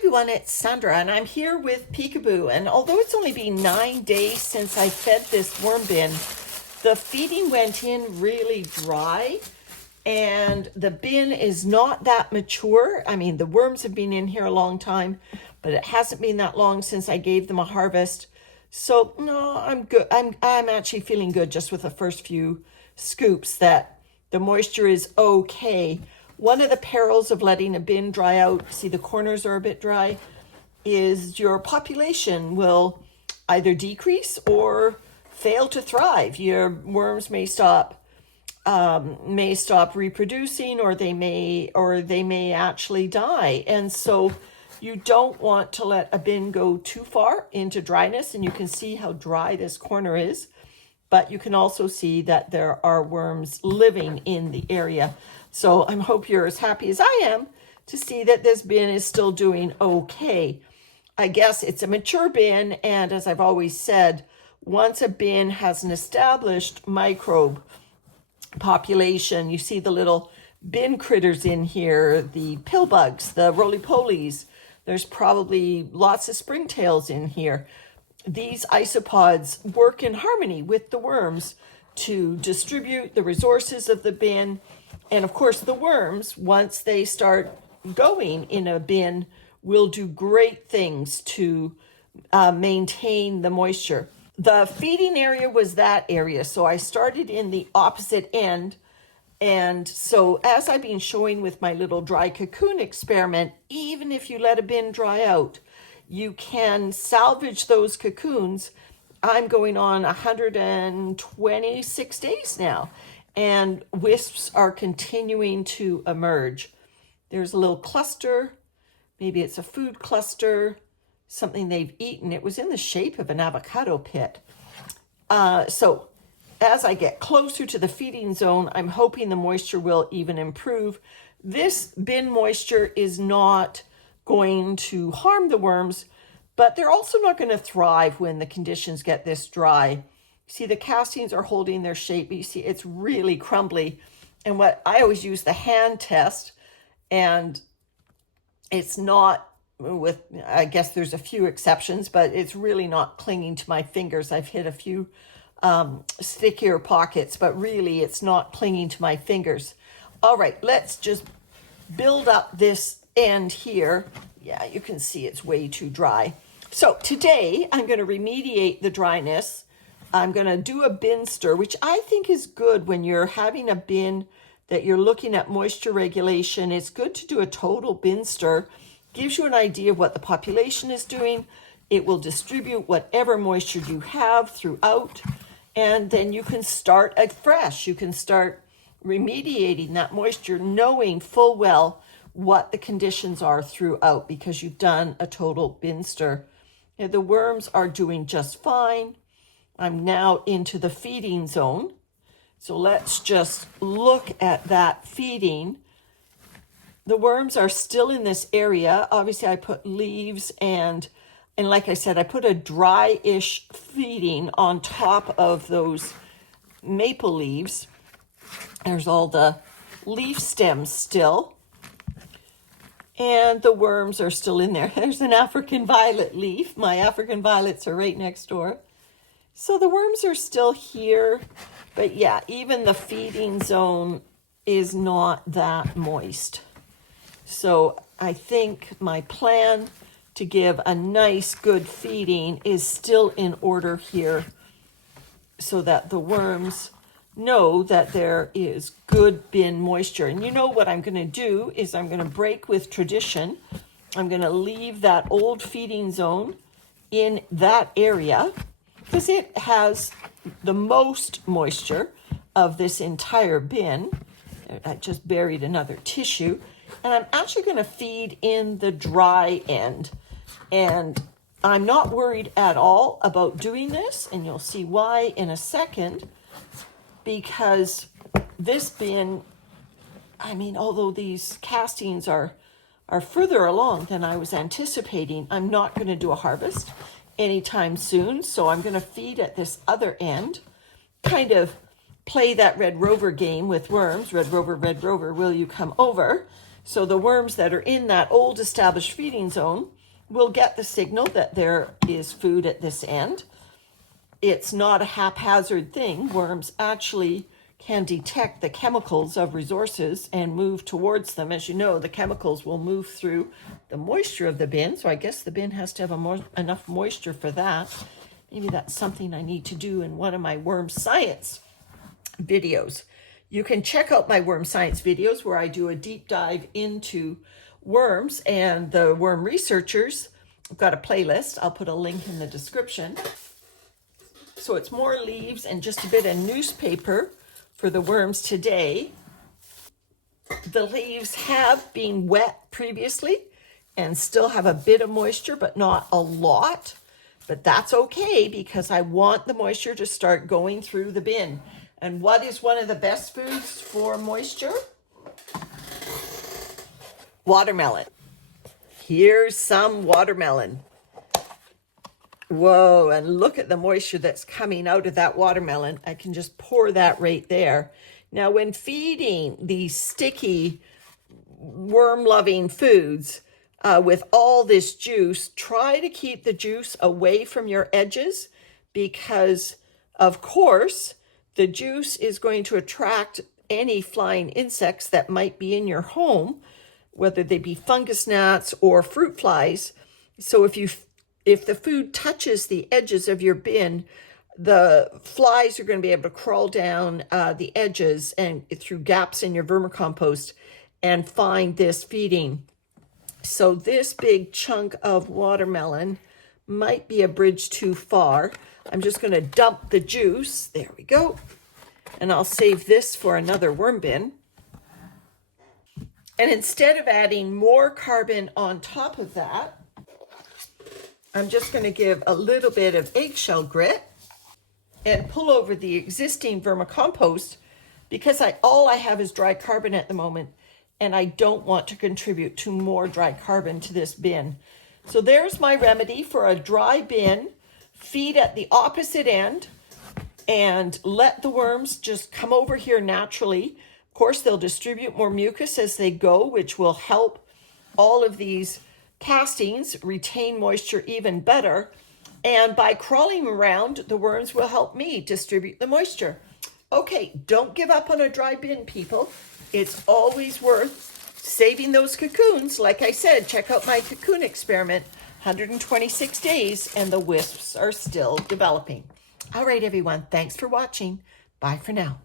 everyone, it's Sandra and I'm here with Peekaboo, and although it's only been 9 days since I fed this worm bin, the feeding went in really dry and the bin is not that mature. I mean, the worms have been in here a long time, but it hasn't been that long since I gave them a harvest. So no, I'm good. I'm actually feeling good just with the first few scoops that the moisture is okay. One of the perils of letting a bin dry out, see the corners are a bit dry, is your population will either decrease or fail to thrive. Your worms may stop reproducing, or they may actually die. And so you don't want to let a bin go too far into dryness, and you can see how dry this corner is. But you can also see that there are worms living in the area. So I hope you're as happy as I am to see that this bin is still doing okay. I guess it's a mature bin, and as I've always said, once a bin has an established microbe population, you see the little bin critters in here, the pill bugs, the roly-polies, there's probably lots of springtails in here. These isopods work in harmony with the worms to distribute the resources of the bin. And of course, the worms, once they start going in a bin, will do great things to maintain the moisture. The feeding area was that area, so I started in the opposite end. And so as I've been showing with my little dry cocoon experiment, even if you let a bin dry out, you can salvage those cocoons. I'm going on 126 days now, and wisps are continuing to emerge. There's a little cluster, maybe it's a food cluster, something they've eaten. It was in the shape of an avocado pit. So as I get closer to the feeding zone, I'm hoping the moisture will even improve. This bin moisture is not going to harm the worms, but they're also not going to thrive when the conditions get this dry. See, the castings are holding their shape. You see, it's really crumbly. And what I always use the hand test, and it's not with, I guess there's a few exceptions, but it's really not clinging to my fingers. I've hit a few stickier pockets, but really it's not clinging to my fingers. All right, let's just build up this end here. Yeah, you can see it's way too dry. So today I'm going to remediate the dryness. I'm going to do a bin stir, which I think is good when you're having a bin that you're looking at moisture regulation. It's good to do a total bin stir. Gives you an idea of what the population is doing. It will distribute whatever moisture you have throughout, and then you can start afresh. You can start remediating that moisture, knowing full well what the conditions are throughout, because you've done a total bin stir. Yeah, the worms are doing just fine. I'm now into the feeding zone. So let's just look at that feeding. The worms are still in this area. Obviously, I put leaves and like I said, I put a dry-ish feeding on top of those maple leaves. There's all the leaf stems still. And the worms are still in there. There's an African violet leaf. My African violets are right next door. So the worms are still here. But yeah, even the feeding zone is not that moist. So I think my plan to give a nice, good feeding is still in order here, so that the worms know that there is good bin moisture. And you know what I'm going to do is I'm going to break with tradition. I'm going to leave that old feeding zone in that area because it has the most moisture of this entire bin. I just buried another tissue. And I'm actually going to feed in the dry end. And I'm not worried at all about doing this, and you'll see why in a second, because this bin, I mean, although these castings are further along than I was anticipating, I'm not going to do a harvest anytime soon. So I'm going to feed at this other end, kind of play that Red Rover game with worms. Red Rover, will you come over? So the worms that are in that old established feeding zone will get the signal that there is food at this end. It's not a haphazard thing. Worms actually can detect the chemicals of resources and move towards them. As you know, the chemicals will move through the moisture of the bin. So I guess the bin has to have enough moisture for that. Maybe that's something I need to do in one of my worm science videos. You can check out my worm science videos where I do a deep dive into worms and the worm researchers. I've got a playlist. I'll put a link in the description. So it's more leaves and just a bit of newspaper for the worms today. The leaves have been wet previously and still have a bit of moisture, but not a lot. But that's okay because I want the moisture to start going through the bin. And what is one of the best foods for moisture? Watermelon. Here's some watermelon. Whoa, and look at the moisture that's coming out of that watermelon. I can just pour that right there. Now, when feeding these sticky, worm-loving foods with all this juice, try to keep the juice away from your edges because, of course, the juice is going to attract any flying insects that might be in your home, whether they be fungus gnats or fruit flies. So if the food touches the edges of your bin, the flies are going to be able to crawl down the edges and through gaps in your vermicompost and find this feeding. So this big chunk of watermelon might be a bridge too far. I'm just going to dump the juice. There we go. And I'll save this for another worm bin. And instead of adding more carbon on top of that, I'm just going to give a little bit of eggshell grit and pull over the existing vermicompost because all I have is dry carbon at the moment and I don't want to contribute to more dry carbon to this bin. So there's my remedy for a dry bin. Feed at the opposite end and let the worms just come over here naturally. Of course, they'll distribute more mucus as they go, which will help all of these castings retain moisture even better. And by crawling around, the worms will help me distribute the moisture. Okay, don't give up on a dry bin, people. It's always worth saving those cocoons. Like I said, check out my cocoon experiment, 126 days, and the wisps are still developing. All right, everyone, thanks for watching. Bye for now.